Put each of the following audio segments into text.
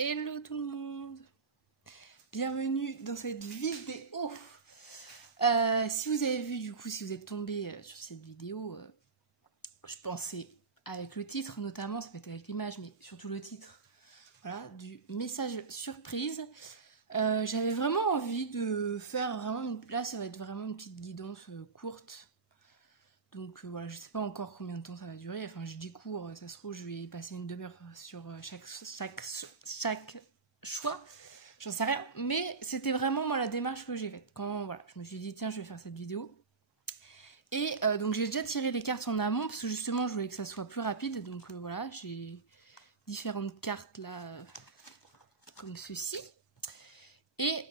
Hello tout le monde, bienvenue dans cette vidéo. Si vous avez vu, du coup, si vous êtes tombé sur cette vidéo, je pensais avec le titre notamment, ça peut être avec l'image, mais surtout le titre, voilà, du message surprise. J'avais vraiment envie de faire vraiment, là ça va être vraiment une petite guidance courte. Donc voilà, je sais pas encore combien de temps ça va durer. Enfin, je dis court, ça se trouve, je vais passer une demi-heure sur chaque choix. J'en sais rien. Mais c'était vraiment moi la démarche que j'ai faite. Quand voilà, je me suis dit, tiens, je vais faire cette vidéo. Et donc j'ai déjà tiré les cartes en amont parce que justement, je voulais que ça soit plus rapide. Donc voilà, j'ai différentes cartes là, comme ceci. Et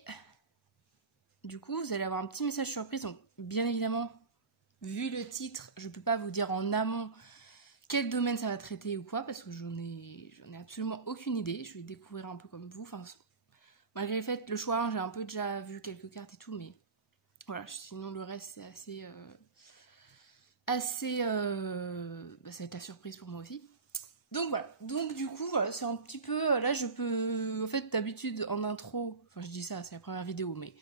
du coup, vous allez avoir un petit message surprise. Donc bien évidemment, vu le titre, je peux pas vous dire en amont quel domaine ça va traiter ou quoi, parce que j'en ai absolument aucune idée. Je vais découvrir un peu comme vous. Enfin, malgré le fait, le choix, j'ai un peu déjà vu quelques cartes et tout, mais voilà, sinon le reste c'est assez bah, ça va être la surprise pour moi aussi. Donc voilà, donc du coup voilà, c'est un petit peu, là je peux, en fait d'habitude en intro, enfin je dis ça, c'est la première vidéo, mais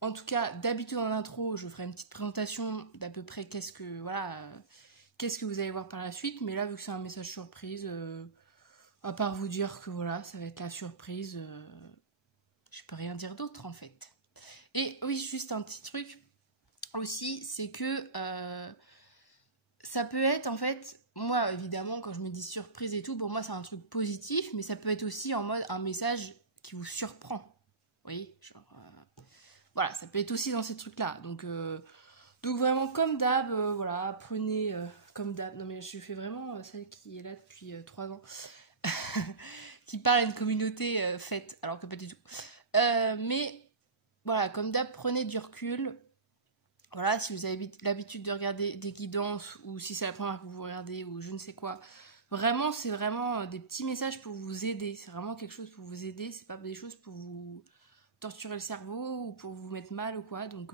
en tout cas, d'habitude en intro, je ferai une petite présentation d'à peu près qu'est-ce que vous allez voir par la suite. Mais là, vu que c'est un message surprise, à part vous dire que voilà, ça va être la surprise, je peux rien dire d'autre en fait. Et oui, juste un petit truc aussi, c'est que ça peut être en fait, moi évidemment, quand je me dis surprise et tout, pour moi c'est un truc positif, mais ça peut être aussi en mode un message qui vous surprend. Vous voyez, genre. Voilà, ça peut être aussi dans ces trucs-là. Donc vraiment, comme d'hab, voilà, prenez comme d'hab. Non, mais je fais vraiment celle qui est là depuis 3 ans, qui parle à une communauté faite, alors que pas du tout. Mais voilà, comme d'hab, prenez du recul. Voilà, si vous avez l'habitude de regarder des guidances, ou si c'est la première que vous regardez, ou je ne sais quoi. Vraiment, c'est vraiment des petits messages pour vous aider. C'est vraiment quelque chose pour vous aider. C'est pas des choses pour vous torturer le cerveau ou pour vous mettre mal ou quoi. Donc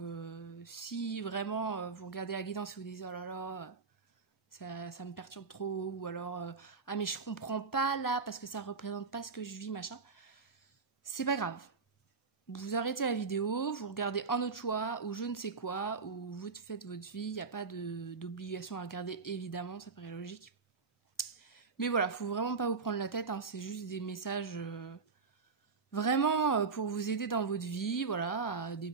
si vraiment vous regardez la guidance et vous dites oh là là, ça me perturbe trop, ou alors ah mais je comprends pas là parce que ça représente pas ce que je vis, machin, c'est pas grave. Vous arrêtez la vidéo, vous regardez un autre choix ou je ne sais quoi, ou vous faites votre vie, il n'y a pas d'obligation à regarder, évidemment, ça paraît logique. Mais voilà, faut vraiment pas vous prendre la tête, hein, c'est juste des messages vraiment pour vous aider dans votre vie, voilà, des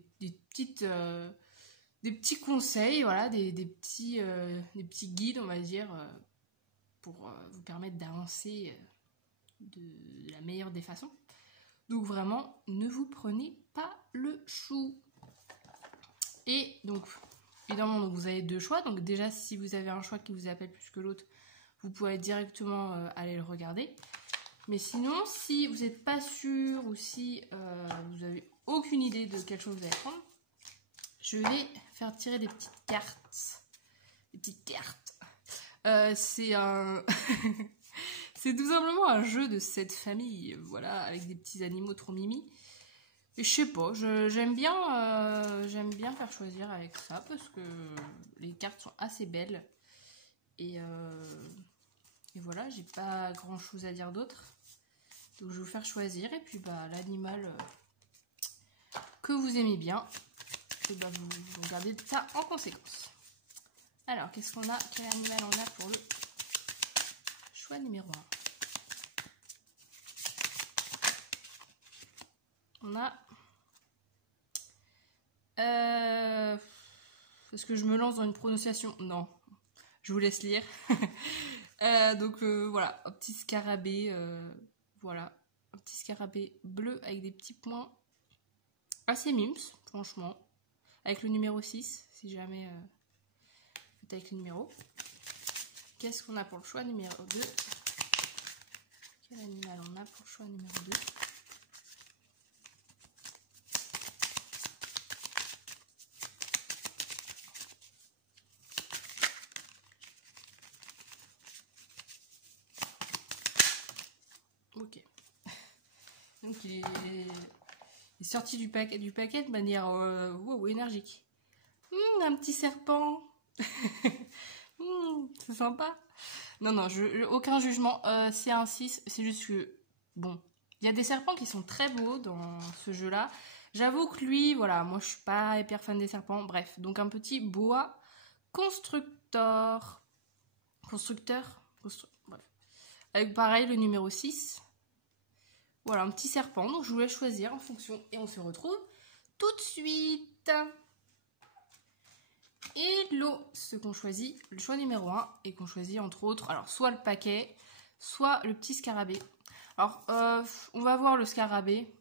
petits conseils, voilà, des petits guides, on va dire, pour vous permettre d'avancer de la meilleure des façons. Donc vraiment, ne vous prenez pas le chou. Et donc, évidemment, vous avez 2 choix. Donc déjà, si vous avez un choix qui vous appelle plus que l'autre, vous pouvez directement aller le regarder. Mais sinon, si vous n'êtes pas sûr ou si vous n'avez aucune idée de quelle chose vous allez prendre, je vais faire tirer des petites cartes. Des petites cartes. C'est un... c'est tout simplement un jeu de cette famille, voilà, avec des petits animaux trop mimi. Et je sais pas, j'aime bien faire choisir avec ça parce que les cartes sont assez belles. Et voilà, j'ai pas grand chose à dire d'autre. Donc je vais vous faire choisir et puis bah l'animal que vous aimez bien, et bah, vous regardez ça en conséquence. Alors qu'est-ce qu'on a? Quel animal on a pour le choix numéro 1? On a... Est-ce que je me lance dans une prononciation? Non, je vous laisse lire. Donc voilà, un petit scarabée, voilà, un petit scarabée bleu avec des petits points assez mimes, franchement, avec le numéro 6, si jamais faites avec le numéro. Qu'est-ce qu'on a pour le choix numéro 2? Quel animal on a pour le choix numéro 2? Ok. Donc il est sorti du paquet de manière wow, énergique. Un petit serpent. C'est sympa. Non, aucun jugement. C'est un 6. C'est juste que, bon, Il y a des serpents qui sont très beaux dans ce jeu-là. J'avoue que lui, voilà, moi je suis pas hyper fan des serpents. Bref, donc un petit boa constructeur. Bref. Avec pareil le numéro 6. Voilà, un petit serpent. Donc je voulais choisir en fonction. Et on se retrouve tout de suite. Et ce qu'on choisit, le choix numéro 1, et qu'on choisit entre autres, alors soit le paquet, soit le petit scarabée. Alors, on va voir le scarabée.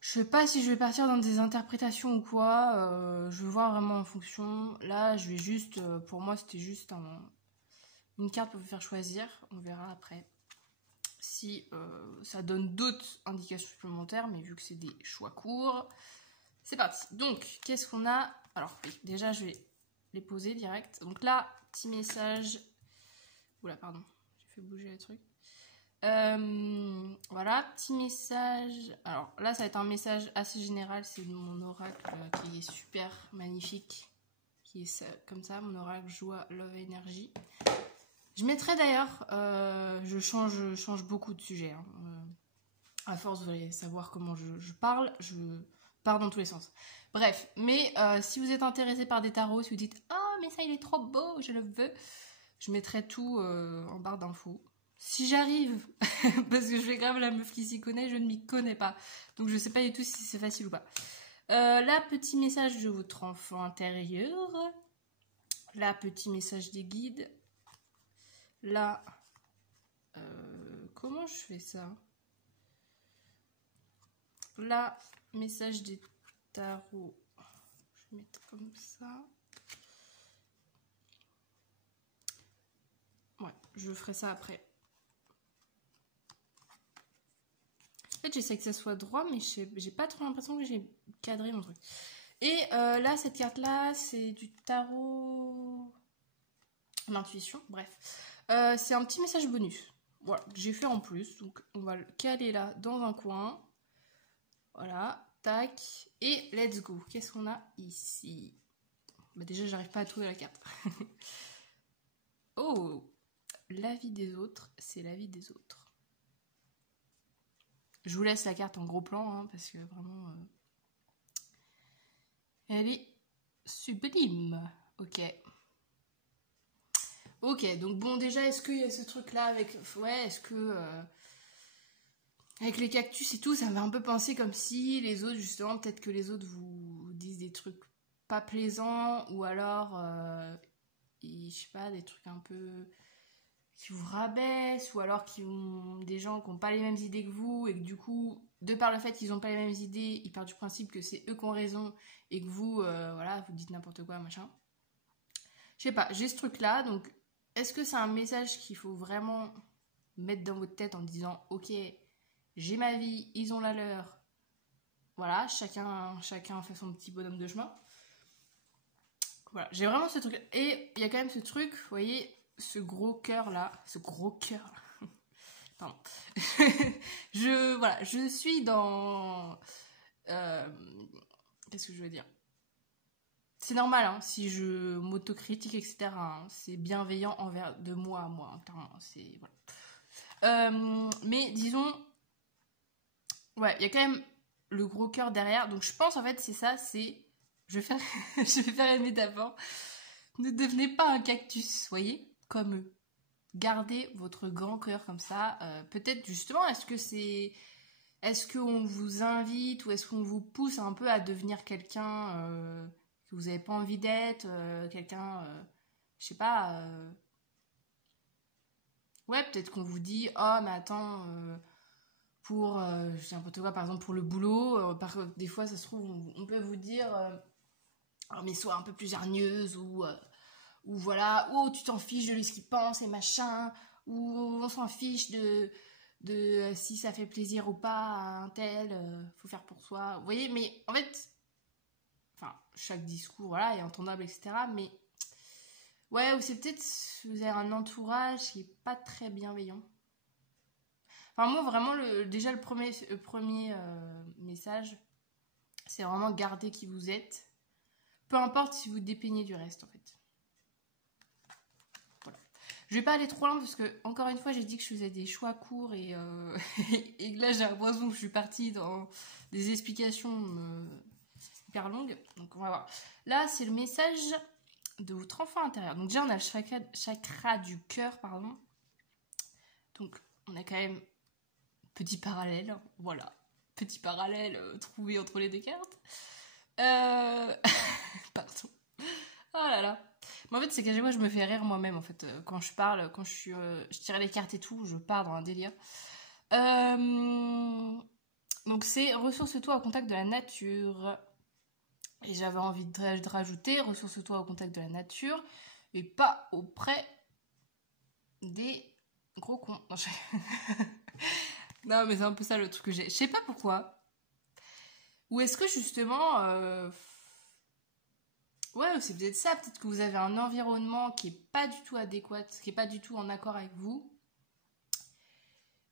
Je sais pas si je vais partir dans des interprétations ou quoi. Je vais voir vraiment en fonction. Là, je vais juste... pour moi, c'était juste une carte pour vous faire choisir. On verra après si ça donne d'autres indications supplémentaires. Mais vu que c'est des choix courts, c'est parti. Donc, qu'est-ce qu'on a? Alors, oui, déjà, je vais les poser direct. Donc là, petit message... Oula, pardon. J'ai fait bouger les trucs. Voilà, petit message. Alors là, ça va être un message assez général. C'est mon oracle qui est super magnifique. Qui est comme ça, mon oracle joie, love, énergie. Je mettrai d'ailleurs, je change beaucoup de sujets. Hein. À force, vous allez savoir comment je parle. Je pars dans tous les sens. Bref, mais si vous êtes intéressé par des tarots, si vous dites « Oh, mais ça, il est trop beau, je le veux », je mettrai tout en barre d'infos. Si j'arrive, parce que je vais grave la meuf qui s'y connaît, je ne m'y connais pas. Donc je sais pas du tout si c'est facile ou pas. Là, petit message de votre enfant intérieur. Là, petit message des guides. Là, comment je fais ça? Là, message des tarots. Je vais mettre comme ça. Ouais, je ferai ça après. En fait, j'essaie que ça soit droit, mais j'ai pas trop l'impression que j'ai cadré mon truc. Et là, cette carte-là, c'est du tarot... L'intuition, bref. C'est un petit message bonus. Voilà, que j'ai fait en plus. Donc, on va le caler là, dans un coin. Voilà, tac. Et let's go. Qu'est-ce qu'on a ici? Bah déjà, j'arrive pas à trouver la carte. Oh! La vie des autres, c'est la vie des autres. Je vous laisse la carte en gros plan, hein, parce que vraiment, elle est sublime. Ok. Ok, donc bon, déjà, est-ce qu'il y a ce truc-là avec... Ouais, est-ce que... avec les cactus et tout, ça m'a un peu pensé comme si les autres, justement, peut-être que les autres vous disent des trucs pas plaisants, ou alors, je sais pas, des trucs un peu... qui vous rabaissent, ou alors qui ont des gens qui n'ont pas les mêmes idées que vous, et que du coup, de par le fait qu'ils n'ont pas les mêmes idées, ils partent du principe que c'est eux qui ont raison, et que vous, voilà, vous dites n'importe quoi, machin. Je sais pas, j'ai ce truc-là, donc est-ce que c'est un message qu'il faut vraiment mettre dans votre tête en disant « Ok, j'ai ma vie, ils ont la leur. » Voilà, chacun fait son petit bonhomme de chemin. Voilà, j'ai vraiment ce truc. Et il y a quand même ce truc, vous voyez, ce gros cœur là, pardon. Voilà, je suis dans... qu'est-ce que je veux dire? C'est normal, hein, si je m'autocritique, etc. Hein, c'est bienveillant envers de moi à moi, hein, clairement. C'est... Voilà. Mais disons... Ouais, il y a quand même le gros cœur derrière. Donc je pense en fait c'est ça, c'est... Je vais faire une métaphore. Ne devenez pas un cactus, voyez, comme eux. Gardez votre grand cœur comme ça. Peut-être justement, est-ce qu'on vous invite ou est-ce qu'on vous pousse un peu à devenir quelqu'un que vous n'avez pas envie d'être, quelqu'un, je sais pas. Ouais, peut-être qu'on vous dit, oh mais attends, pour, je sais n'importe quoi, par exemple pour le boulot, des fois ça se trouve, on peut vous dire, oh, mais sois un peu plus hargneuse ou voilà, oh tu t'en fiches de ce qu'ils pensent et machin, ou on s'en fiche de si ça fait plaisir ou pas à un tel, faut faire pour soi. Vous voyez, mais en fait, enfin, chaque discours, voilà, est entendable, etc. Mais, ouais, ou c'est peut-être, vous avez un entourage qui est pas très bienveillant. Enfin, moi, vraiment, déjà, le premier message, c'est vraiment garder qui vous êtes. Peu importe si vous dépeignez du reste, en fait. Voilà. Je vais pas aller trop loin parce que, encore une fois, j'ai dit que je faisais des choix courts et, et là, j'ai l'impression que je suis partie dans des explications hyper longues. Donc, on va voir. Là, c'est le message de votre enfant intérieur. Donc, déjà, on a le chakra du cœur, pardon. Donc, on a quand même petit parallèle. Voilà. Petit parallèle trouvé entre les deux cartes. Pardon. Oh là là. Mais en fait, c'est qu'à chaque fois, je me fais rire moi-même, en fait. Quand je parle, quand je tire les cartes et tout, je pars dans un délire. Donc, c'est ressource-toi au contact de la nature. Et j'avais envie de rajouter ressource-toi au contact de la nature et pas auprès des gros cons. Non, non, mais c'est un peu ça le truc que j'ai. Je sais pas pourquoi. Ou est-ce que justement... Ouais, c'est peut-être ça. Peut-être que vous avez un environnement qui est pas du tout adéquat, qui est pas du tout en accord avec vous.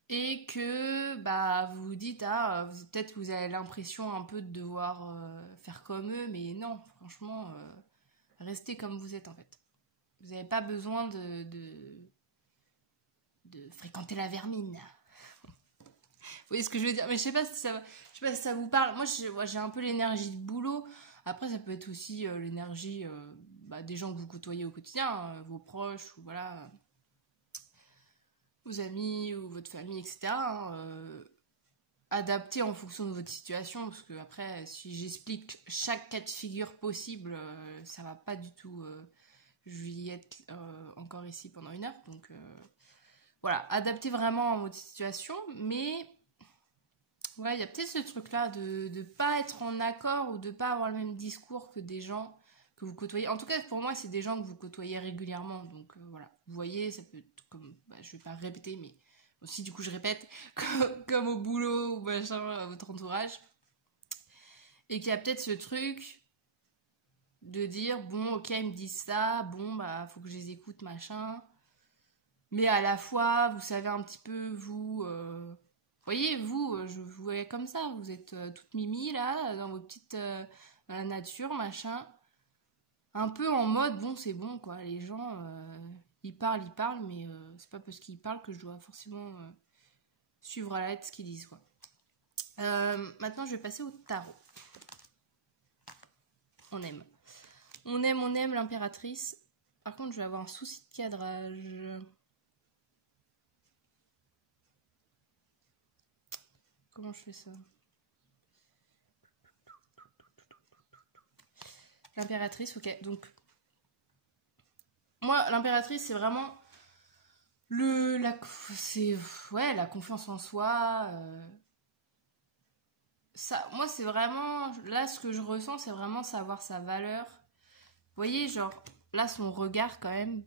Et que bah, vous vous dites, peut-être que vous avez l'impression un peu de devoir faire comme eux, mais non, franchement, restez comme vous êtes en fait. Vous n'avez pas besoin de fréquenter la vermine. Vous voyez ce que je veux dire? Mais je sais pas si ça vous parle. Moi, j'ai un peu l'énergie de boulot. Après, ça peut être aussi l'énergie des gens que vous côtoyez au quotidien, vos proches, ou voilà, vos amis, ou votre famille, etc. Adapté en fonction de votre situation, parce que après, si j'explique chaque cas de figure possible, ça va pas du tout. Je vais y être encore ici pendant 1 heure, donc voilà, adaptez vraiment à votre situation, mais ouais, il y a peut-être ce truc-là de pas être en accord ou de pas avoir le même discours que des gens que vous côtoyez. En tout cas, pour moi, c'est des gens que vous côtoyez régulièrement, donc voilà. Vous voyez, ça peut être comme, je vais pas répéter, mais aussi du coup je répète, comme au boulot ou machin, à votre entourage. Et qu'il y a peut-être ce truc de dire, bon, ok, ils me disent ça, bon, bah, faut que je les écoute, machin. Mais à la fois, vous savez un petit peu, vous... voyez, vous, je vous voyais comme ça, vous êtes toute mimi, là, dans votre petite... dans la nature, machin. Un peu en mode, bon, c'est bon, quoi, les gens, ils parlent, mais c'est pas parce qu'ils parlent que je dois forcément suivre à la lettre ce qu'ils disent, quoi. Maintenant, je vais passer au tarot. On aime l'impératrice. Par contre, je vais avoir un souci de cadrage. Comment je fais ça? L'impératrice, ok. Donc, moi, l'impératrice, c'est vraiment la confiance en soi. Ça, moi, c'est vraiment... Là, ce que je ressens, c'est vraiment savoir sa valeur. Vous voyez, genre, là, son regard, quand même...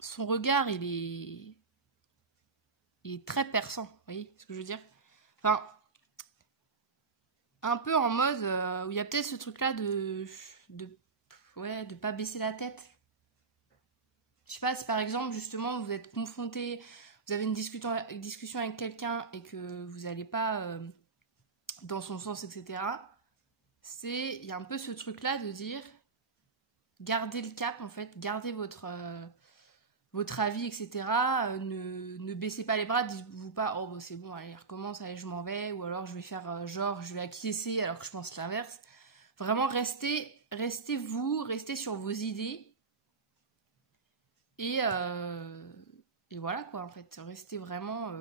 Son regard, il est très perçant. Vous voyez ce que je veux dire? Enfin, un peu en mode où il y a peut-être ce truc-là de pas baisser la tête. Je sais pas, si par exemple, justement, vous êtes confronté, vous avez une discussion avec quelqu'un et que vous n'allez pas dans son sens, etc. Il y a un peu ce truc-là de dire, gardez le cap, en fait, gardez votre avis, etc. Ne baissez pas les bras, dites-vous pas, oh, bah, c'est bon, allez, recommence, allez, je m'en vais, ou alors je vais faire je vais acquiescer alors que je pense l'inverse. Vraiment, restez vous, restez sur vos idées. Et voilà, quoi, en fait. Restez vraiment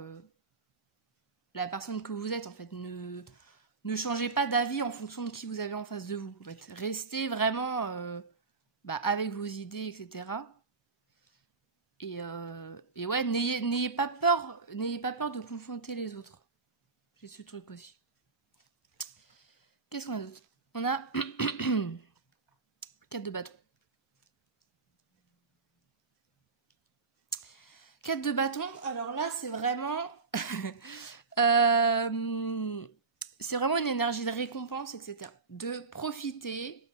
la personne que vous êtes, en fait. Ne changez pas d'avis en fonction de qui vous avez en face de vous, en fait. Restez vraiment avec vos idées, etc. Et ouais, n'ayez pas peur de confronter les autres. J'ai ce truc aussi. Qu'est-ce qu'on a d'autre? On a 4 de bâton. 4 de bâton, alors là, c'est vraiment... c'est vraiment une énergie de récompense, etc. De profiter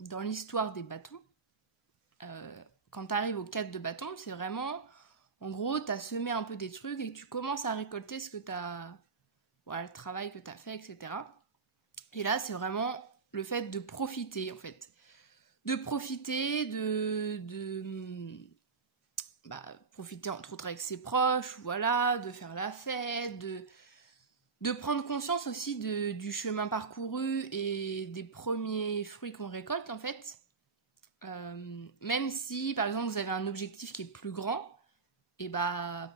dans l'histoire des bâtons. Quand tu arrives au 4 de bâton, c'est vraiment... En gros, tu as semé un peu des trucs et tu commences à récolter ce que tu as... Voilà, le travail que tu as fait, etc. Et là, c'est vraiment le fait de profiter, en fait. de profiter, profiter entre autres avec ses proches, voilà, de faire la fête, de prendre conscience aussi du chemin parcouru et des premiers fruits qu'on récolte en fait. Même si par exemple vous avez un objectif qui est plus grand, et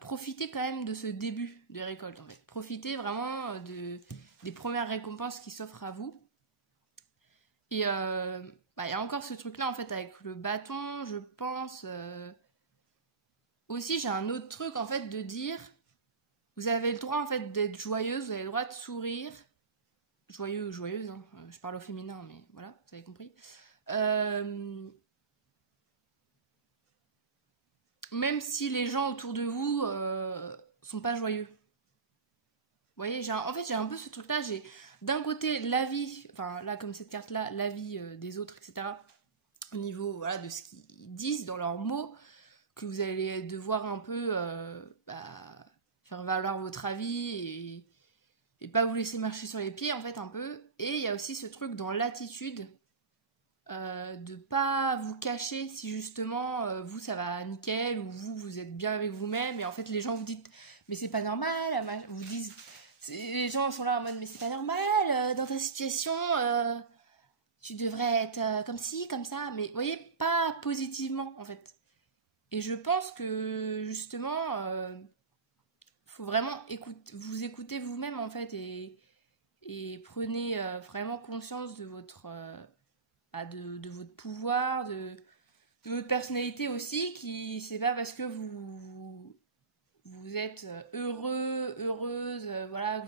profitez quand même de ce début de récolte en fait. Profitez vraiment des premières récompenses qui s'offrent à vous. Et il y a encore ce truc là en fait avec le bâton, je pense. Aussi j'ai un autre truc en fait de dire, vous avez le droit en fait d'être joyeuse, vous avez le droit de sourire, joyeux ou joyeuse, hein. Je parle au féminin mais voilà, vous avez compris. Même si les gens autour de vous sont pas joyeux. Vous voyez, j'ai un peu ce truc-là, j'ai d'un côté la vie, enfin là comme cette carte-là, la vie des autres, etc. Au niveau voilà, de ce qu'ils disent dans leurs mots, que vous allez devoir un peu faire valoir votre avis et pas vous laisser marcher sur les pieds en fait un peu. Et il y a aussi ce truc dans l'attitude de pas vous cacher si justement vous ça va nickel ou vous êtes bien avec vous-même et en fait les gens vous disent mais c'est pas normal, vous disent, les gens sont là en mode mais c'est pas normal dans ta situation tu devrais être comme ci comme ça, mais vous voyez, pas positivement en fait. Et je pense que justement faut vraiment vous écouter vous-même en fait et prenez vraiment conscience de votre de votre pouvoir, de votre personnalité aussi, qui c'est pas parce que vous êtes heureux, heureuse, voilà, que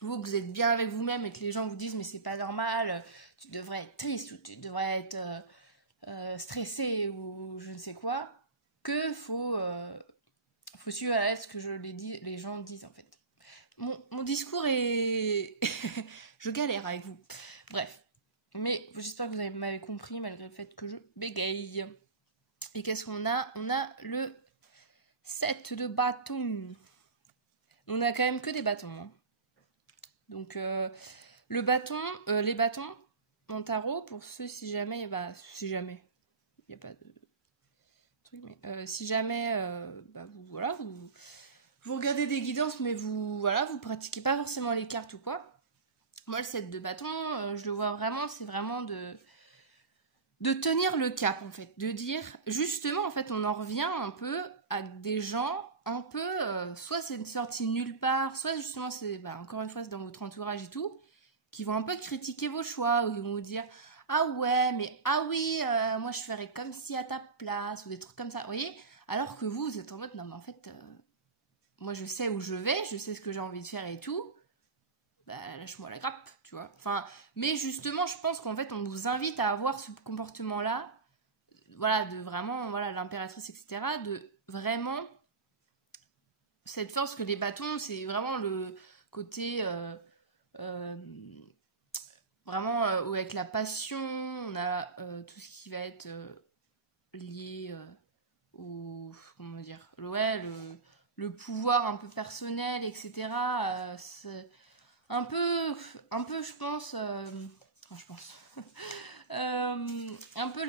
vous êtes bien avec vous-même et que les gens vous disent mais c'est pas normal, tu devrais être triste ou tu devrais être stressé ou je ne sais quoi, que faut suivre à la lettre ce que les gens disent en fait. Mon discours est... je galère avec vous. Bref. Mais j'espère que vous m'avez compris malgré le fait que je bégaye. Et qu'est-ce qu'on a? On a le 7 de bâton. On a quand même que des bâtons. Hein. Donc le bâton, les bâtons en tarot, pour ceux si jamais, il n'y a pas de truc, mais si jamais vous regardez des guidances, mais vous pratiquez pas forcément les cartes ou quoi. Moi, le 7 de bâton, je le vois vraiment, c'est vraiment de tenir le cap, en fait. De dire, justement, en fait, on en revient un peu à des gens, un peu, soit c'est une sortie nulle part, soit justement, c'est, encore une fois, c'est dans votre entourage et tout, qui vont un peu critiquer vos choix, ou qui vont vous dire, ah ouais, mais ah oui, moi, je ferais comme si à ta place, ou des trucs comme ça, vous voyez. Alors que vous êtes en mode, non, mais en fait, moi, je sais où je vais, je sais ce que j'ai envie de faire et tout, lâche-moi la grappe, tu vois. Enfin, mais justement, je pense qu'en fait, on vous invite à avoir ce comportement-là, voilà, de vraiment, voilà, l'impératrice, etc., de vraiment cette force que les bâtons, c'est vraiment le côté vraiment avec la passion, on a tout ce qui va être lié au, comment dire, le pouvoir un peu personnel, etc. C'est un peu, je pense, un peu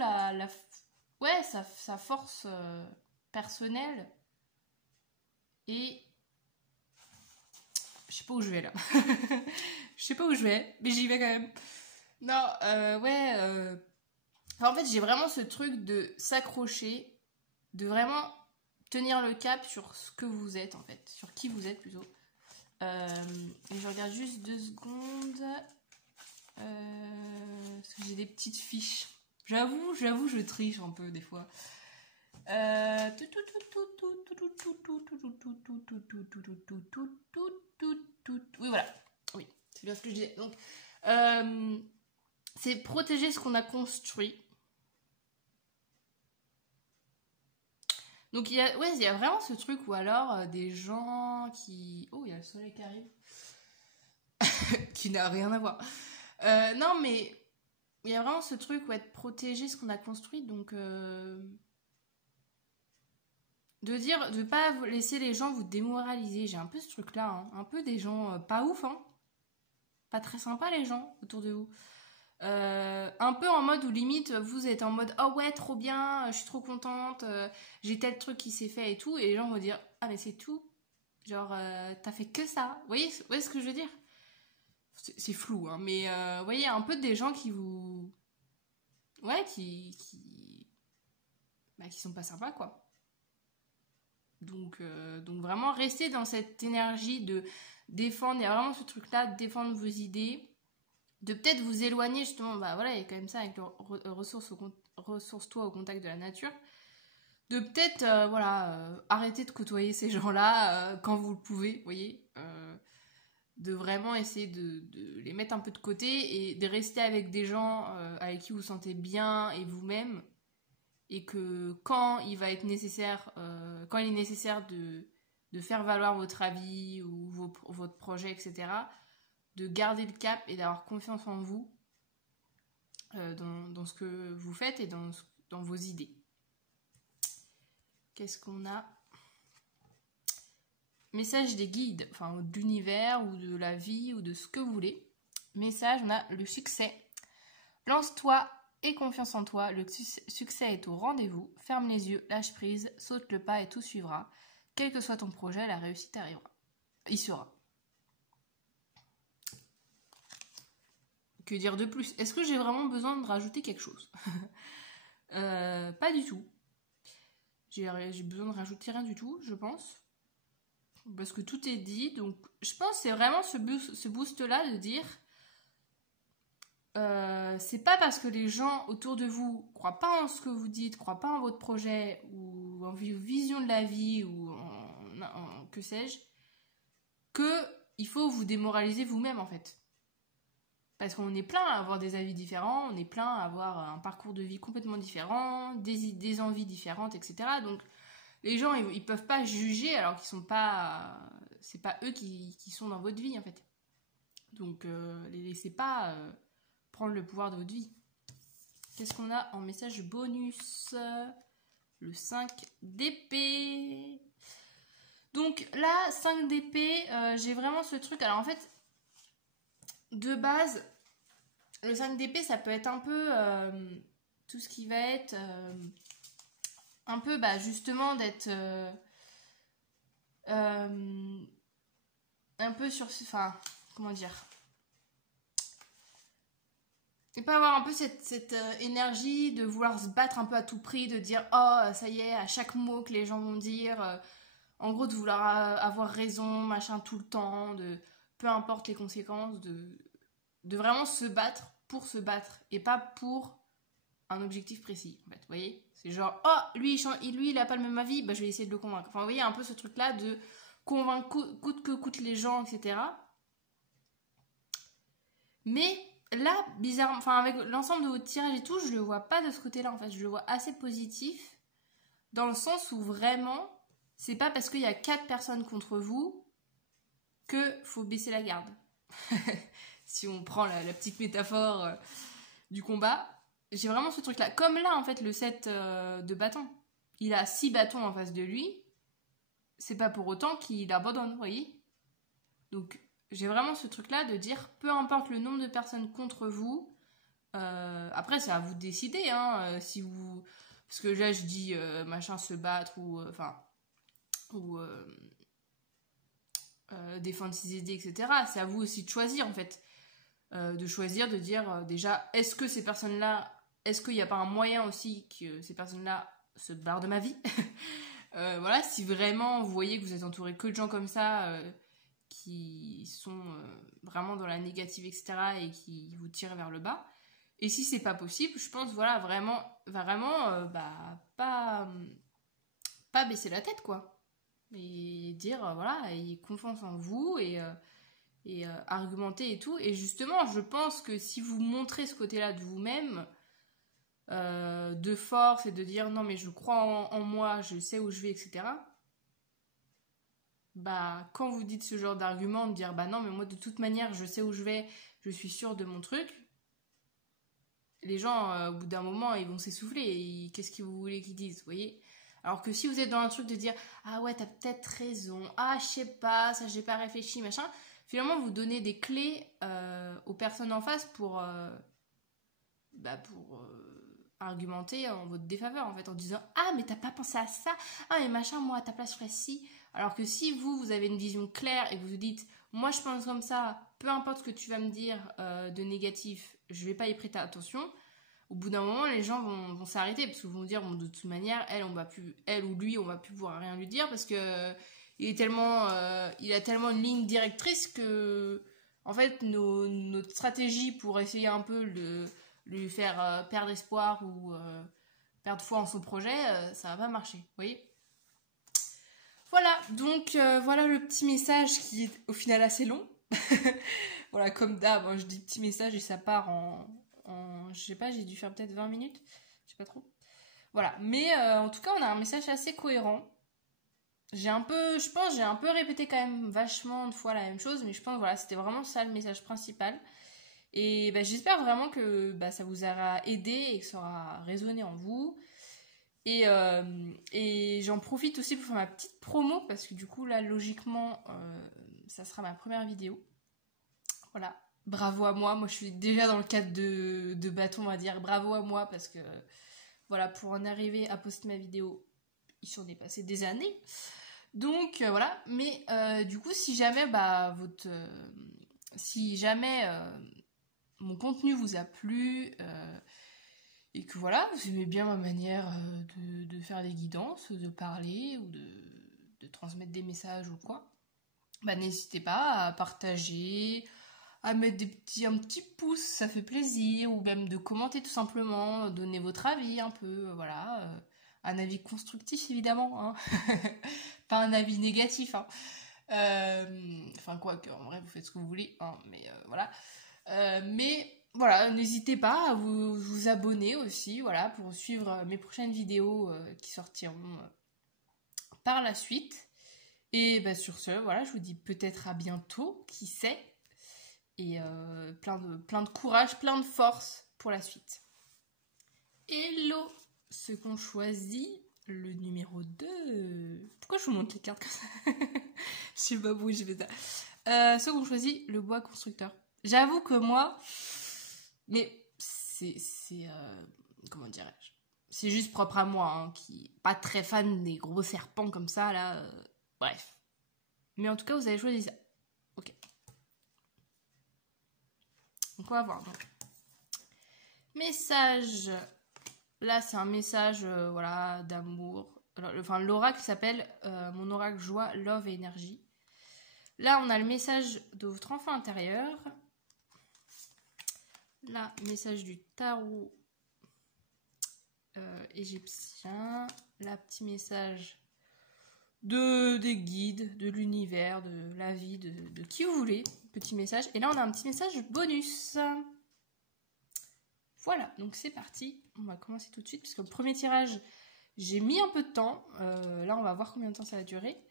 sa force personnelle et je sais pas où je vais là. Je sais pas où je vais, mais j'y vais quand même. Non, en fait, j'ai vraiment ce truc de s'accrocher, de vraiment tenir le cap sur ce que vous êtes en fait, sur qui vous êtes plutôt. Et je regarde juste 2 secondes. Parce que j'ai des petites fiches. J'avoue, je triche un peu des fois. Oui, voilà. Oui, c'est bien ce que je disais. Donc, c'est protéger ce qu'on a construit. Donc il y a vraiment ce truc ou alors des gens qui... Oh, il y a le soleil qui arrive. Qui n'a rien à voir. Non, mais il y a vraiment ce truc où être protégé ce qu'on a construit. Donc de dire, de pas laisser les gens vous démoraliser. J'ai un peu ce truc-là. Hein. Un peu des gens pas ouf. Hein. Pas très sympas les gens autour de vous. Un peu en mode où limite vous êtes en mode oh ouais trop bien, je suis trop contente, j'ai tel truc qui s'est fait et tout, et les gens vont dire ah mais c'est tout, genre t'as fait que ça, vous voyez ce que je veux dire? C'est flou hein, mais vous voyez un peu des gens qui vous ouais qui sont pas sympas quoi. Donc vraiment rester dans cette énergie de défendre, il y a vraiment ce truc là de défendre vos idées, de peut-être vous éloigner justement, bah voilà, il y a quand même ça avec le ressource-toi au contact de la nature, de peut-être arrêter de côtoyer ces gens-là quand vous le pouvez, vous voyez, de vraiment essayer de les mettre un peu de côté et de rester avec des gens avec qui vous vous sentez bien et vous-même, et que quand il va être nécessaire, quand il est nécessaire de faire valoir votre avis ou votre projet, etc., de garder le cap et d'avoir confiance en vous, dans ce que vous faites et dans vos idées. Qu'est-ce qu'on a? Message des guides, enfin de l'univers ou de la vie ou de ce que vous voulez. Message, on a le succès. Lance-toi et confiance en toi, le succès est au rendez-vous. Ferme les yeux, lâche prise, saute le pas et tout suivra. Quel que soit ton projet, la réussite arrivera. Il sera. Que dire de plus? Est-ce que j'ai vraiment besoin de rajouter quelque chose? Pas du tout. J'ai besoin de rajouter rien du tout, je pense. Parce que tout est dit. Donc, je pense que c'est vraiment ce boost-là de dire c'est pas parce que les gens autour de vous croient pas en ce que vous dites, croient pas en votre projet ou en vos visions de la vie ou en que sais-je, que il faut vous démoraliser vous-même en fait. Parce qu'on est plein à avoir des avis différents, on est plein à avoir un parcours de vie complètement différent, des envies différentes, etc. Donc les gens, ils peuvent pas juger alors qu'ils sont pas... C'est pas eux qui sont dans votre vie, en fait. Donc les laissez pas prendre le pouvoir de votre vie. Qu'est-ce qu'on a en message bonus? Le 5 d'épée. Donc là, 5 d'épée, j'ai vraiment ce truc. Alors en fait... De base, le 5 d'épée, ça peut être un peu tout ce qui va être un peu justement d'être un peu sur... Enfin, comment dire? Et pas avoir un peu cette énergie de vouloir se battre un peu à tout prix, de dire oh ça y est, à chaque mot que les gens vont dire, en gros de vouloir avoir raison, machin tout le temps, de peu importe les conséquences, de vraiment se battre pour se battre et pas pour un objectif précis, en fait, vous voyez? C'est genre, oh, lui, il a pas le même avis, bah je vais essayer de le convaincre. Enfin, vous voyez, un peu ce truc-là de convaincre coûte que coûte les gens, etc. Mais là, bizarrement, enfin, avec l'ensemble de votre tirage et tout, je le vois pas de ce côté-là, en fait. Je le vois assez positif, dans le sens où vraiment, c'est pas parce qu'il y a 4 personnes contre vous que faut baisser la garde. Si on prend la petite métaphore du combat, j'ai vraiment ce truc là. Comme là en fait le 7 de bâton, il a 6 bâtons en face de lui, c'est pas pour autant qu'il abandonne, vous voyez. Donc j'ai vraiment ce truc là de dire peu importe le nombre de personnes contre vous, après c'est à vous de décider hein, si vous... Parce que là je dis machin se battre ou défendre ses idées, etc. C'est à vous aussi de choisir en fait. De choisir, de dire déjà, est-ce que ces personnes-là, est-ce qu'il n'y a pas un moyen aussi que ces personnes-là se barrent de ma vie? Voilà, si vraiment vous voyez que vous êtes entouré que de gens comme ça, qui sont vraiment dans la négative, etc., et qui vous tirent vers le bas. Et si c'est pas possible, je pense, voilà, vraiment, pas baisser la tête, quoi. Et dire, voilà, ayez confiance en vous et argumenter et tout. Et justement, je pense que si vous montrez ce côté-là de vous-même, de force et de dire non mais je crois en moi, je sais où je vais, etc. Bah quand vous dites ce genre d'argument, de dire bah non mais moi de toute manière je sais où je vais, je suis sûre de mon truc, les gens au bout d'un moment ils vont s'essouffler et qu'est-ce que vous voulez qu'ils disent, vous voyez? Alors que si vous êtes dans un truc de dire ah ouais t'as peut-être raison, ah je sais pas, ça j'ai pas réfléchi, machin, finalement vous donnez des clés aux personnes en face argumenter en votre défaveur, en fait, en disant « Ah, mais t'as pas pensé à ça. Ah, mais machin, moi, à ta place, je ferais ci. » Alors que si vous avez une vision claire et que vous vous dites « Moi, je pense comme ça, peu importe ce que tu vas me dire de négatif, je vais pas y prêter attention. » Au bout d'un moment, les gens vont s'arrêter parce qu'ils vont dire bon, de toute manière, elle ou lui, on va plus pouvoir rien lui dire parce que il a tellement une ligne directrice que en fait notre stratégie pour essayer un peu de lui faire perdre espoir ou perdre foi en son projet, ça va pas marcher. Vous voyez? Voilà, donc voilà le petit message qui est au final assez long. Voilà, comme d'hab, hein, je dis petit message et ça part je sais pas, j'ai dû faire peut-être 20 minutes, je sais pas trop. Voilà, mais en tout cas, on a un message assez cohérent. Je pense, j'ai un peu répété quand même vachement de fois la même chose, mais je pense, voilà, c'était vraiment ça le message principal. Et j'espère vraiment que ça vous aura aidé et que ça aura résonné en vous. Et j'en profite aussi pour faire ma petite promo, parce que du coup, là, logiquement, ça sera ma première vidéo. Voilà. Bravo à moi, je suis déjà dans le cadre de bâton, on va dire. Bravo à moi parce que voilà, pour en arriver à poster ma vidéo, il s'en est passé des années. Donc voilà, mais du coup, si jamais mon contenu vous a plu et que voilà, vous aimez bien ma manière de faire des guidances, de parler ou de transmettre des messages ou quoi, n'hésitez pas à partager, à mettre un petit pouce, ça fait plaisir, ou même de commenter tout simplement, donner votre avis un peu, voilà, un avis constructif évidemment, hein. Pas un avis négatif, hein. Enfin quoi que, en vrai vous faites ce que vous voulez, hein, mais voilà. Mais voilà, n'hésitez pas à vous abonner aussi, voilà, pour suivre mes prochaines vidéos qui sortiront par la suite. Et sur ce, voilà, je vous dis peut-être à bientôt, qui sait. Et plein de courage, plein de force pour la suite. Hello, ceux qu'on choisit, le numéro 2. Pourquoi je vous montre les cartes comme ça? Je sais pas pourquoi j'ai fait ça. Ceux qu'on choisit, le bois constructeur. J'avoue que moi, mais c'est comment dirais-je? C'est juste propre à moi, hein, qui est pas très fan des gros serpents comme ça, là. Bref. Mais en tout cas, vous avez choisi ça. Ok. Donc on va voir. Donc. Message. Là, c'est un message voilà, d'amour. Enfin, l'oracle s'appelle mon oracle joie, love et énergie. Là, on a le message de votre enfant intérieur. Là, message du tarot égyptien. Là, petit message des guides, de l'univers, de la vie, de qui vous voulez. Petit message. Et là, on a un petit message bonus. Voilà, donc c'est parti. On va commencer tout de suite, puisque le premier tirage, j'ai mis un peu de temps. Là, on va voir combien de temps ça va durer.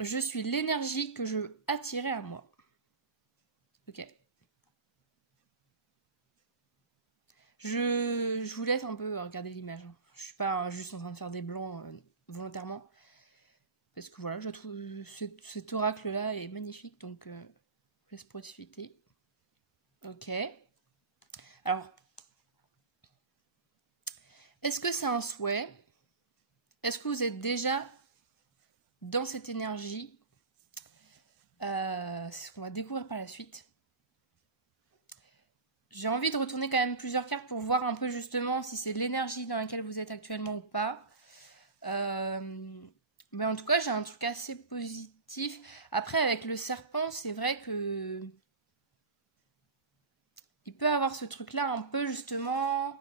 Je suis l'énergie que je veux attirer à moi. Ok. Je vous laisse un peu regarder l'image. Je suis pas juste en train de faire des blancs volontairement. Parce que voilà, je trouve cet oracle-là est magnifique, donc je vous laisse profiter. Ok. Alors, est-ce que c'est un souhait? Est-ce que vous êtes déjà dans cette énergie? C'est ce qu'on va découvrir par la suite. J'ai envie de retourner quand même plusieurs cartes pour voir un peu justement si c'est l'énergie dans laquelle vous êtes actuellement ou pas. Mais en tout cas, j'ai un truc assez positif. Après, avec le serpent, c'est vrai que il peut avoir ce truc-là un peu justement...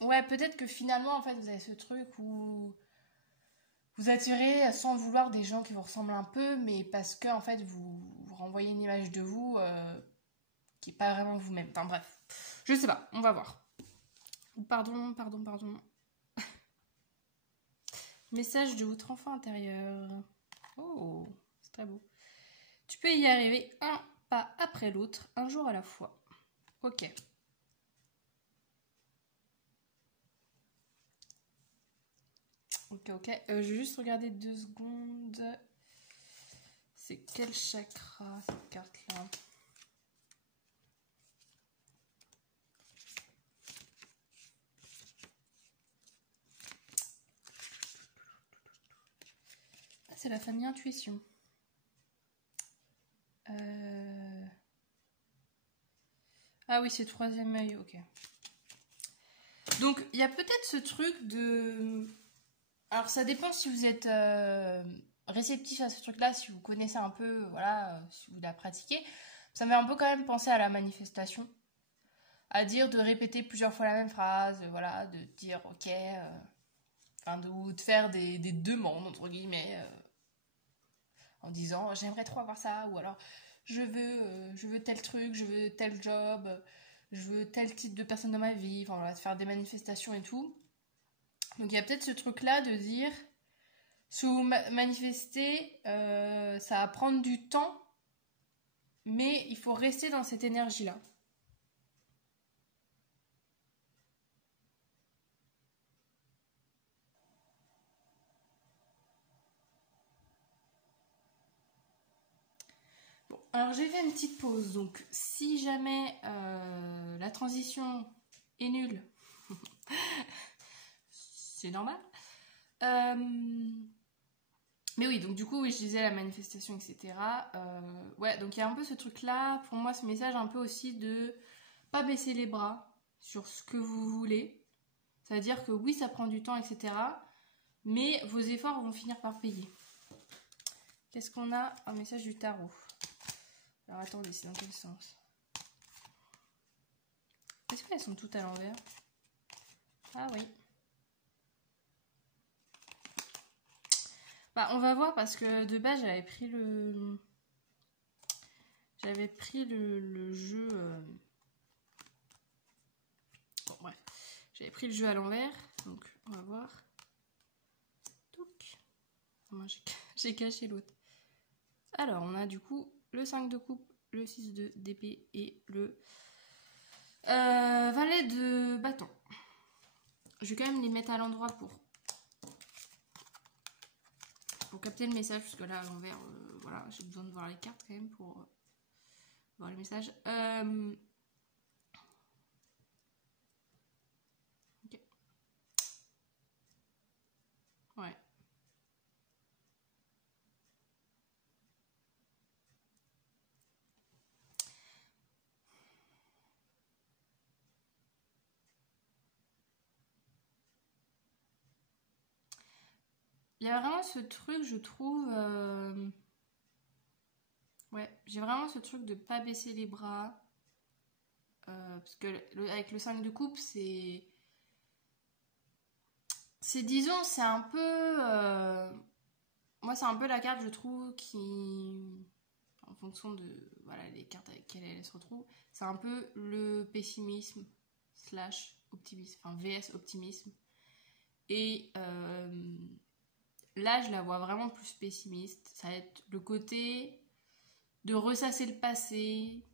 ouais, peut-être que finalement, en fait, vous avez ce truc où vous attirez sans le vouloir des gens qui vous ressemblent un peu, mais parce que, en fait, vous renvoyez une image de vous qui n'est pas vraiment vous-même. Enfin, bref. Je sais pas, on va voir. Pardon. Message de votre enfant intérieur. Oh, c'est très beau. Tu peux y arriver un pas après l'autre, un jour à la fois. Ok. Ok. Je vais juste regarder 2 secondes. C'est quel chakra cette carte-là? c'est la famille intuition. Ah oui, c'est troisième œil, ok. Donc, il y a peut-être ce truc de... Alors, ça dépend si vous êtes réceptif à ce truc-là, si vous connaissez un peu, voilà, si vous la pratiquez. Ça me fait un peu quand même penser à la manifestation. À dire de répéter plusieurs fois la même phrase, voilà, de dire, ok, ou de faire des demandes, entre guillemets, en disant, j'aimerais trop avoir ça, ou alors, je veux tel truc, je veux tel job, je veux tel type de personne dans ma vie, enfin voilà, de faire des manifestations et tout. Donc il y a peut-être ce truc-là de dire, si vous manifestez, ça va prendre du temps, mais il faut rester dans cette énergie-là. Bon, alors j'ai fait une petite pause, donc si jamais la transition est nulle, c'est normal. Mais oui, donc du coup, oui, je disais la manifestation, etc. Ouais, donc il y a un peu ce truc-là, pour moi, ce message un peu aussi de pas baisser les bras sur ce que vous voulez. C'est-à-dire que oui, ça prend du temps, etc. Mais vos efforts vont finir par payer. Qu'est-ce qu'on a? Un message du tarot. Alors attendez, c'est dans quel sens? Est-ce qu'elles sont toutes à l'envers? Ah oui. Bah, on va voir parce que de base j'avais pris le jeu bon bref, j'avais pris le jeu à l'envers, donc on va voir. Touc. Moi j'ai caché l'autre. Alors on a du coup le 5 de coupe, le 6 d'épée et le valet de bâton. Je vais quand même les mettre à l'endroit pour capter le message, parce que là à l'envers, voilà, j'ai besoin de voir les cartes quand même pour voir le message. Ok. Ouais. Il y a vraiment ce truc, je trouve... Ouais, j'ai vraiment ce truc de pas baisser les bras. Parce que avec le 5 de coupe, c'est... disons, c'est un peu... Moi, c'est un peu la carte, je trouve, qui... En fonction de voilà, les cartes avec lesquelles elle se retrouve, c'est un peu le pessimisme / optimisme, enfin VS optimisme. Et là, je la vois vraiment plus pessimiste. Ça va être le côté de ressasser le passé,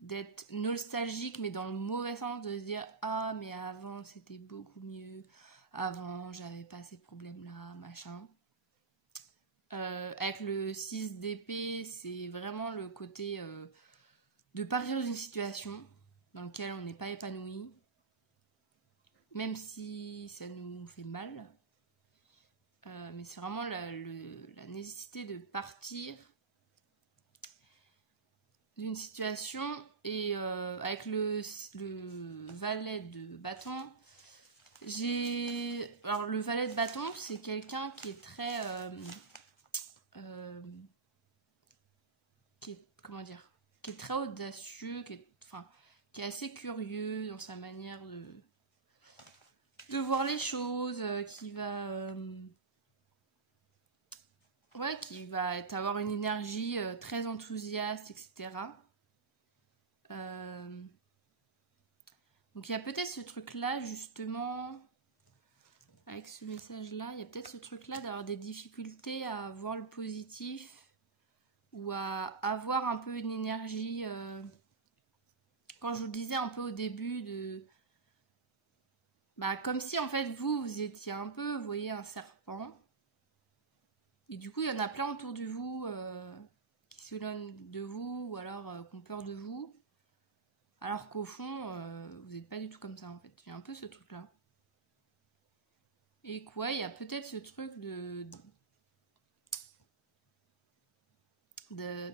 d'être nostalgique, mais dans le mauvais sens, de se dire « Ah, mais avant, c'était beaucoup mieux. Avant, j'avais pas ces problèmes-là, machin. » Avec le 6 d'épée, c'est vraiment le côté de partir d'une situation dans laquelle on n'est pas épanoui, même si ça nous fait mal. Mais c'est vraiment la nécessité de partir d'une situation. Et avec le valet de bâton, alors le valet de bâton, c'est quelqu'un qui est très comment dire, qui est très audacieux, qui est assez curieux dans sa manière de voir les choses, qui va avoir une énergie très enthousiaste, etc. Donc il y a peut-être ce truc-là, justement, avec ce message-là, il y a peut-être ce truc-là d'avoir des difficultés à voir le positif ou à avoir un peu une énergie, quand je vous le disais un peu au début, comme si en fait vous étiez un peu, vous voyez, un serpent. Et du coup, il y en a plein autour de vous qui s'éloignent de vous ou alors qui ont peur de vous. Alors qu'au fond, vous n'êtes pas du tout comme ça en fait. Il y a un peu ce truc-là. Et quoi, il y a peut-être ce truc de de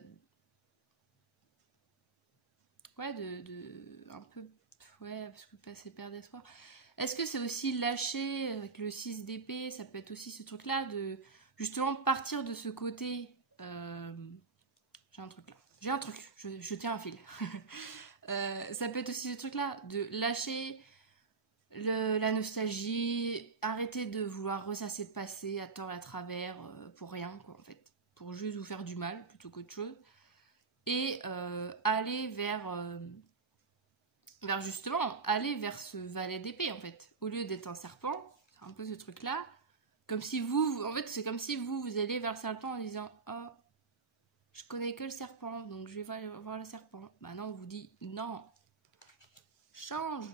ouais, un peu, ouais, parce que passer perdre espoir. Est-ce que c'est aussi lâcher avec le 6 d'épée, ça peut être aussi ce truc-là de justement partir de ce côté. J'ai un truc là. J'ai un truc, je tiens un fil. Ça peut être aussi ce truc-là de lâcher la nostalgie, arrêter de vouloir ressasser le passé à tort et à travers pour rien, quoi, en fait. Pour juste vous faire du mal plutôt qu'autre chose. Et aller vers justement, aller vers ce valet d'épée, en fait. Au lieu d'être un serpent, c'est un peu ce truc-là. Comme si en fait, c'est comme si vous allez vers le serpent en disant « Oh, je connais que le serpent, donc je vais voir le serpent. » Bah non, on vous dit « Non, change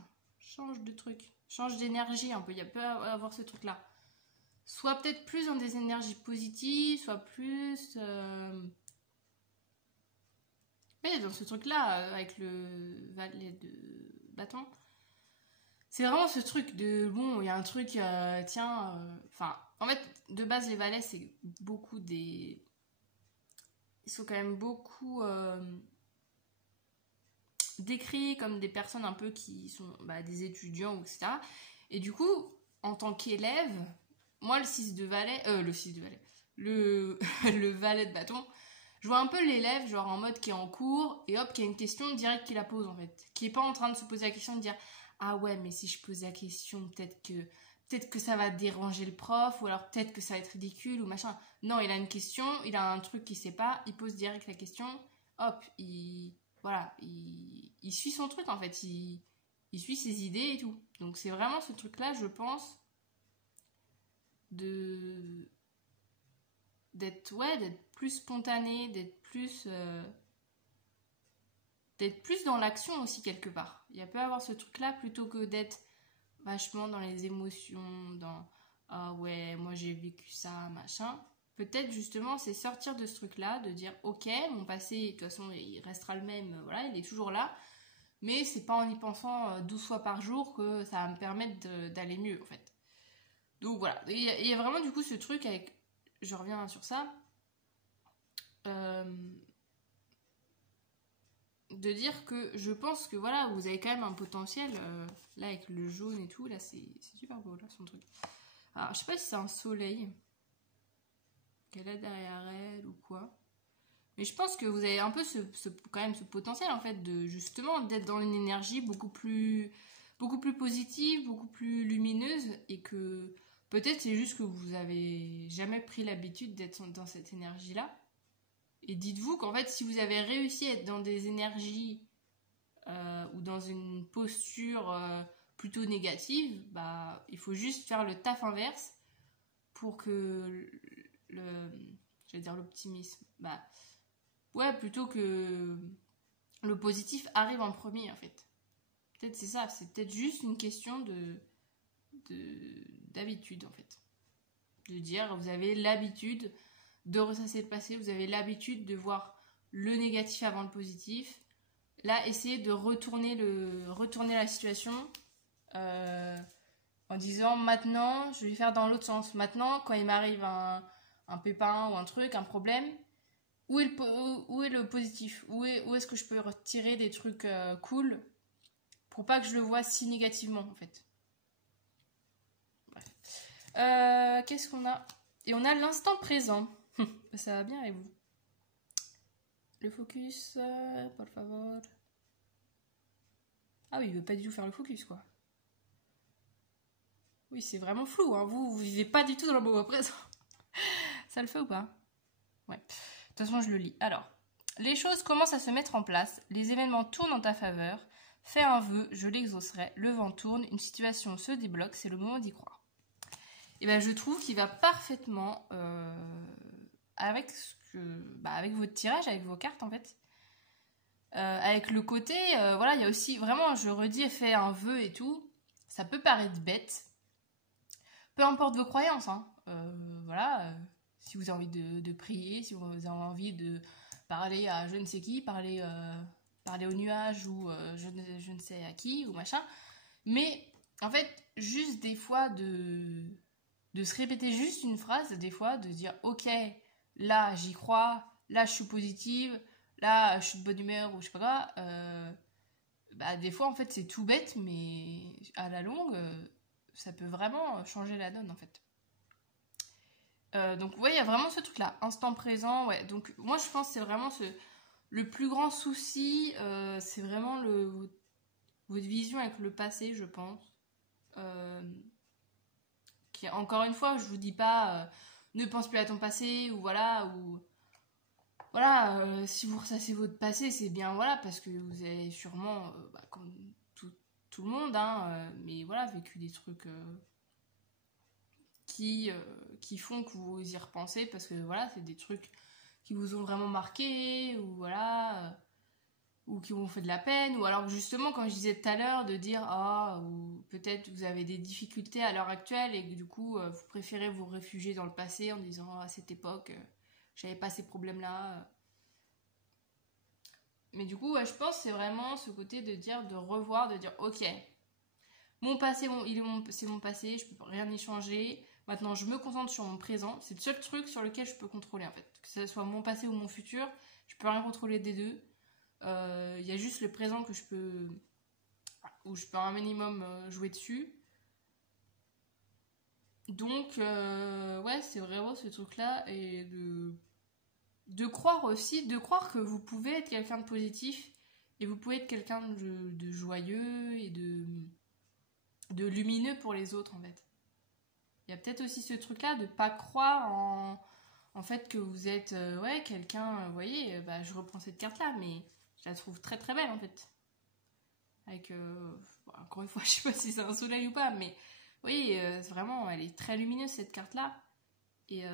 de truc, change d'énergie un peu. » Il y a peut avoir ce truc-là. Soit peut-être plus dans des énergies positives, soit plus... Mais dans ce truc-là, avec le valet de bâton, c'est vraiment ce truc de... Bon, il y a un truc, enfin, en fait, de base, les valets, c'est beaucoup des... Ils sont quand même beaucoup décrits comme des personnes un peu qui sont des étudiants, etc. Et du coup, en tant qu'élève, moi, le 6 de valet... le valet de bâton... Je vois un peu l'élève, genre en mode qui est en cours, et hop, qui a une question direct qui la pose en fait. Qui est pas en train de se poser la question de dire ah ouais, mais si je pose la question, peut-être que ça va déranger le prof, ou alors peut-être que ça va être ridicule, ou machin. Non, il a une question, il a un truc qu'il sait pas, il pose direct la question, hop, il suit son truc en fait, il suit ses idées et tout. Donc c'est vraiment ce truc-là, je pense, d'être plus spontané, d'être plus dans l'action aussi quelque part. Il y a peut avoir ce truc là plutôt que d'être vachement dans les émotions, dans ah ouais, moi j'ai vécu ça, machin. Peut-être justement c'est sortir de ce truc là, de dire ok, mon passé de toute façon il restera le même, voilà, il est toujours là, mais c'est pas en y pensant 12 fois par jour que ça va me permettre d'aller mieux en fait. Donc voilà, il y a vraiment du coup ce truc avec, je reviens sur ça, de dire que je pense que voilà, vous avez quand même un potentiel, là avec le jaune et tout, là c'est super beau là son truc. Alors je sais pas si c'est un soleil qu'elle a derrière elle ou quoi, mais je pense que vous avez un peu quand même ce potentiel en fait de justement d'être dans une énergie beaucoup plus positive, beaucoup plus lumineuse, et que peut-être c'est juste que vous avez jamais pris l'habitude d'être dans cette énergie là. Et dites-vous qu'en fait, si vous avez réussi à être dans des énergies ou dans une posture plutôt négative, bah, il faut juste faire le taf inverse pour que j'allais dire l'optimisme, bah, ouais, plutôt que le positif arrive en premier en fait. Peut-être c'est ça, c'est peut-être juste une question d'habitude en fait. De dire, vous avez l'habitude de ressasser le passé, vous avez l'habitude de voir le négatif avant le positif. Là, essayez de retourner la situation en disant maintenant, je vais faire dans l'autre sens. Maintenant, quand il m'arrive un pépin ou un truc, un problème, où est le positif? Où est-ce que je peux retirer des trucs cool pour pas que je le vois si négativement en fait. Bref. Qu'est-ce qu'on a? Et on a l'instant présent. Ça va bien avec vous. Le focus, por favor. Ah oui, il veut pas du tout faire le focus, quoi. Oui, c'est vraiment flou, hein. Vous vivez pas du tout dans le moment présent. Ça le fait ou pas? Ouais. De toute façon, je le lis. Alors, les choses commencent à se mettre en place. Les événements tournent en ta faveur. Fais un vœu, je l'exaucerai. Le vent tourne, une situation se débloque. C'est le moment d'y croire. Et ben, je trouve qu'il va parfaitement avec votre tirage, avec vos cartes en fait. Avec le côté, voilà, il y a aussi, vraiment, je redis, fait un vœu et tout, ça peut paraître bête, peu importe vos croyances, hein. Voilà, si vous avez envie de prier, si vous avez envie de parler à je ne sais qui, parler au nuage ou je ne sais à qui, ou machin, mais en fait, juste des fois de se répéter juste une phrase, des fois, de dire ok, là j'y crois, là je suis positive, là je suis de bonne humeur ou je sais pas quoi. Bah, des fois en fait c'est tout bête, mais à la longue ça peut vraiment changer la donne en fait. Donc ouais, il y a vraiment ce truc là, instant présent, ouais. Donc moi je pense que c'est vraiment le plus grand souci, c'est vraiment votre vision avec le passé, je pense. Euh, qui, encore une fois, je vous dis pas ne pense plus à ton passé ou voilà, si vous ressassez votre passé, c'est bien, voilà, parce que vous avez sûrement, bah, comme tout le monde, hein, mais voilà, vécu des trucs qui, qui font que vous y repensez, parce que voilà, c'est des trucs qui vous ont vraiment marqué, ou voilà, ou qui vous ont fait de la peine, ou alors justement, comme je disais tout à l'heure, de dire, ah, ou peut-être vous avez des difficultés à l'heure actuelle, et que du coup, vous préférez vous réfugier dans le passé en disant, ah, à cette époque, j'avais pas ces problèmes-là. Mais du coup, ouais, je pense que c'est vraiment ce côté de dire, de revoir, de dire, ok, mon passé, c'est mon passé, je peux rien y changer. Maintenant, je me concentre sur mon présent. C'est le seul truc sur lequel je peux contrôler, en fait. Que ce soit mon passé ou mon futur, je peux rien contrôler des deux. Il y a juste le présent que où je peux un minimum jouer dessus. Donc, ouais, c'est vraiment ce truc-là. Et de croire aussi, de croire que vous pouvez être quelqu'un de positif et vous pouvez être quelqu'un de joyeux et de lumineux pour les autres, en fait. Il y a peut-être aussi ce truc-là de pas croire en fait que vous êtes ouais, quelqu'un, vous voyez, bah, je reprends cette carte-là, mais je la trouve très très belle en fait. Avec, bon, encore une fois, je sais pas si c'est un soleil ou pas, mais oui, vraiment, elle est très lumineuse cette carte-là. Et,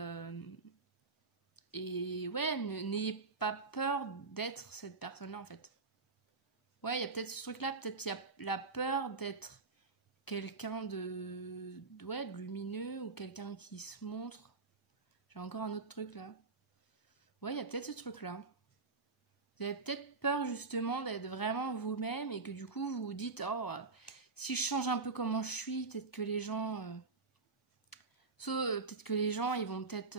et ouais, n'ayez pas peur d'être cette personne-là en fait. Ouais, il y a peut-être ce truc-là, peut-être il y a la peur d'être quelqu'un ouais, de lumineux ou quelqu'un qui se montre. J'ai encore un autre truc là. Ouais, il y a peut-être ce truc-là. Vous avez peut-être peur justement d'être vraiment vous-même et que du coup vous vous dites oh si je change un peu comment je suis, peut-être que les gens peut-être que les gens ils vont peut-être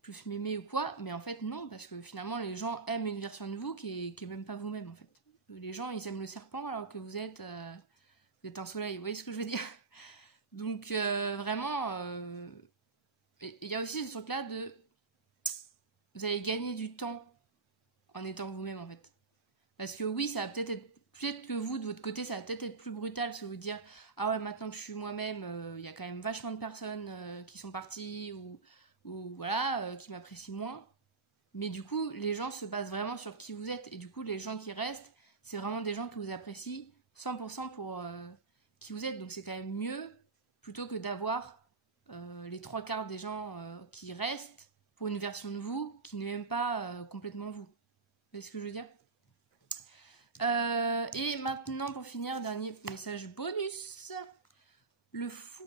plus m'aimer ou quoi, mais en fait non, parce que finalement les gens aiment une version de vous qui est même pas vous-même en fait. Les gens ils aiment le serpent alors que vous êtes un soleil, vous voyez ce que je veux dire? Donc vraiment il y a aussi ce truc là de vous allez gagner du temps en étant vous-même en fait. Parce que oui, ça va peut-être que vous de votre côté ça va peut-être être plus brutal parce que vous dire ah ouais maintenant que je suis moi-même il y a quand même vachement de personnes qui sont parties ou voilà qui m'apprécient moins. Mais du coup les gens se basent vraiment sur qui vous êtes et du coup les gens qui restent c'est vraiment des gens qui vous apprécient 100% pour qui vous êtes. Donc c'est quand même mieux plutôt que d'avoir les trois quarts des gens qui restent pour une version de vous qui n'est même pas complètement vous. Vous voyez ce que je veux dire? Et maintenant pour finir, dernier message bonus. Le fou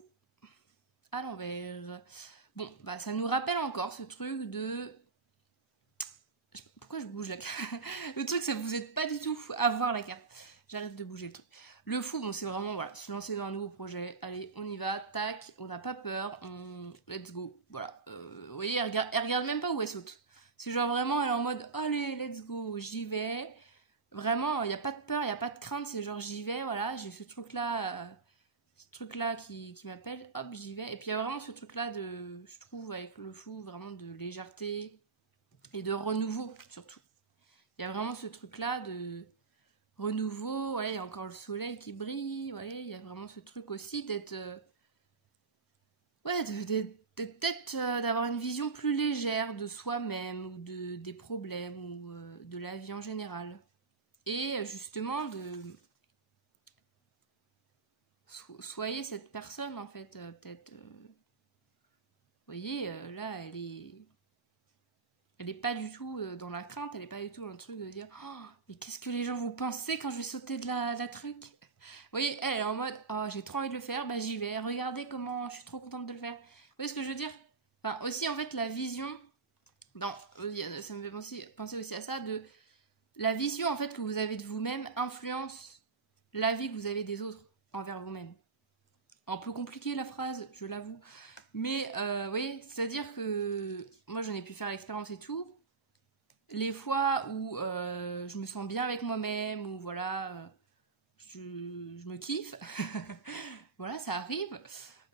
à l'envers. Bon, bah ça nous rappelle encore ce truc de... Pourquoi je bouge la carte? Le truc c'est que vous n'êtes pas du tout à voir la carte. J'arrête de bouger le truc. Le fou, bon c'est vraiment, voilà, se lancer dans un nouveau projet. Allez, on y va, tac, on n'a pas peur, let's go. Voilà. Vous voyez, elle regarde même pas où elle saute. C'est genre vraiment, elle est en mode, allez, let's go, j'y vais. Vraiment, il n'y a pas de peur, il n'y a pas de crainte, c'est genre j'y vais, voilà, j'ai ce truc-là qui m'appelle, hop, j'y vais. Et puis il y a vraiment ce truc-là je trouve, avec le fou, vraiment de légèreté et de renouveau, surtout. Il y a vraiment ce truc-là de renouveau, voilà, il y a encore le soleil qui brille, voilà, il y a vraiment ce truc aussi d'être... ouais, peut-être d'avoir une vision plus légère de soi-même ou des problèmes ou de la vie en général. Et justement soyez cette personne en fait, peut-être vous voyez là elle est pas du tout dans la crainte, elle est pas du tout dans le truc de dire oh, mais qu'est-ce que les gens vont penser quand je vais sauter de la truc. Vous voyez, elle est en mode oh j'ai trop envie de le faire, bah j'y vais, regardez comment je suis trop contente de le faire. Vous voyez ce que je veux dire? Enfin aussi en fait la vision ça me fait penser aussi à ça de la vision en fait que vous avez de vous-même influence la vie que vous avez des autres envers vous-même. Un peu compliqué la phrase, je l'avoue. Mais vous voyez, c'est-à-dire que moi j'en ai pu faire l'expérience et tout. les fois où je me sens bien avec moi-même, ou voilà, je me kiffe, voilà, ça arrive.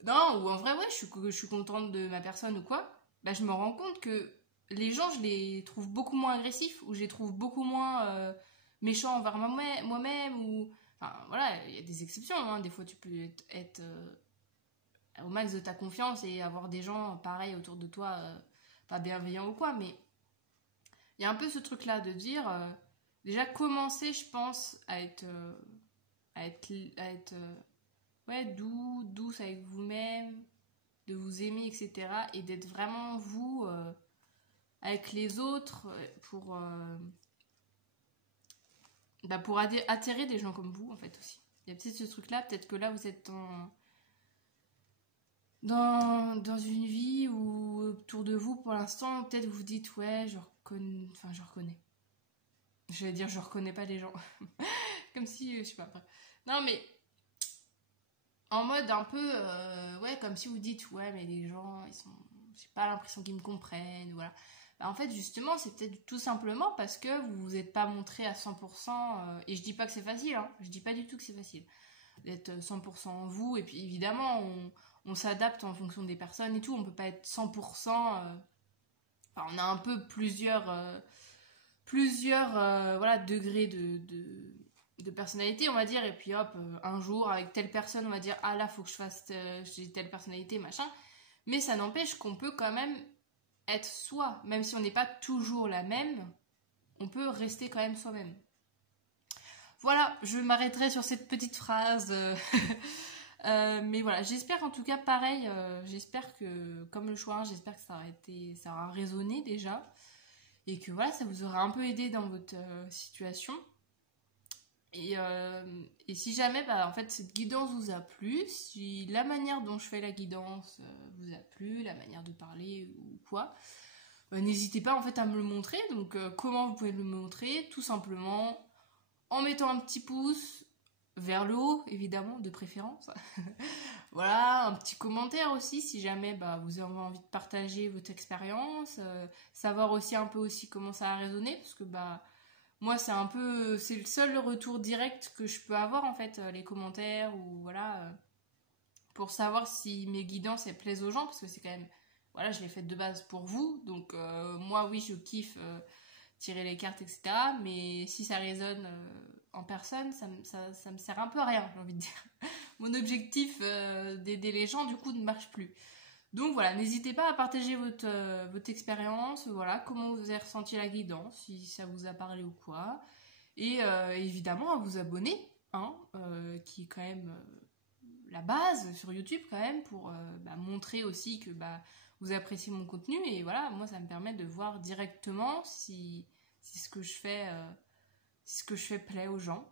Non, ou en vrai, ouais, je suis contente de ma personne ou quoi, bah, je me rends compte que les gens, je les trouve beaucoup moins agressifs, ou je les trouve beaucoup moins méchants envers moi-même, ou... Enfin, voilà, il y a des exceptions, hein. Des fois, tu peux être au max de ta confiance et avoir des gens pareils autour de toi, pas bienveillants ou quoi, mais il y a un peu ce truc-là de dire, déjà commencer, je pense, à être ouais, douce avec vous-même, de vous aimer, etc. Et d'être vraiment vous avec les autres pour attirer des gens comme vous, en fait, aussi. Il y a peut-être ce truc-là, peut-être que là, vous êtes dans une vie où autour de vous, pour l'instant, peut-être vous vous dites, ouais, je reconnais. Je vais dire, je reconnais pas les gens. Comme si, je sais pas. Bref. Non, mais en mode un peu, ouais, comme si vous dites, ouais, mais les gens, j'ai pas l'impression qu'ils me comprennent, voilà. Bah, en fait, justement, c'est peut-être tout simplement parce que vous vous êtes pas montré à 100%, et je dis pas que c'est facile, hein, je dis pas du tout que c'est facile d'être 100% vous, et puis évidemment, on s'adapte en fonction des personnes et tout, on peut pas être 100%, enfin, on a un peu plusieurs voilà, degrés de personnalité, on va dire, et puis hop, un jour, avec telle personne, on va dire, ah là, faut que je fasse j'ai telle personnalité, machin, mais ça n'empêche qu'on peut quand même être soi, même si on n'est pas toujours la même, on peut rester quand même soi-même. Voilà, je m'arrêterai sur cette petite phrase. Mais voilà, j'espère en tout cas pareil, j'espère que, comme le choix 1, j'espère que ça aura résonné déjà, et que voilà, ça vous aura un peu aidé dans votre situation. Et si jamais, bah, en fait, cette guidance vous a plu, si la manière dont je fais la guidance vous a plu, la manière de parler ou quoi, n'hésitez pas en fait à me le montrer. Donc, comment vous pouvez me le montrer? Tout simplement en mettant un petit pouce vers le haut, évidemment, de préférence. Voilà, un petit commentaire aussi, si jamais bah, vous avez envie de partager votre expérience, savoir aussi un peu aussi comment ça a résonné, parce que bah moi c'est le seul retour direct que je peux avoir en fait, les commentaires ou voilà, pour savoir si mes guidances elles plaisent aux gens, parce que c'est quand même, voilà, je l'ai faite de base pour vous, donc moi oui je kiffe tirer les cartes, etc. Mais si ça résonne en personne, ça me sert un peu à rien, j'ai envie de dire. Mon objectif d'aider les gens, du coup, ne marche plus. Donc voilà, n'hésitez pas à partager votre expérience, voilà, comment vous avez ressenti la guidance, si ça vous a parlé ou quoi. Et évidemment, à vous abonner, hein, qui est quand même la base sur YouTube, quand même, pour montrer aussi que vous appréciez mon contenu. Et voilà, moi, ça me permet de voir directement si ce que je fais plaît aux gens.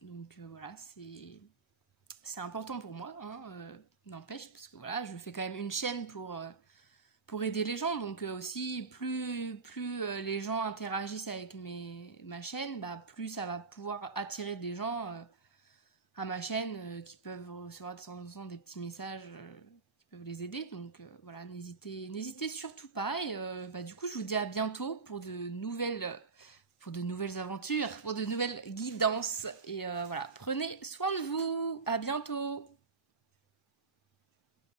Donc voilà, c'est important pour moi, hein, n'empêche, parce que voilà, je fais quand même une chaîne pour aider les gens, donc aussi plus les gens interagissent avec ma chaîne, plus ça va pouvoir attirer des gens à ma chaîne, qui peuvent recevoir de temps en temps des petits messages qui peuvent les aider. Donc voilà, n'hésitez surtout pas, et du coup je vous dis à bientôt pour de nouvelles aventures, pour de nouvelles guidances. Et voilà, prenez soin de vous. À bientôt.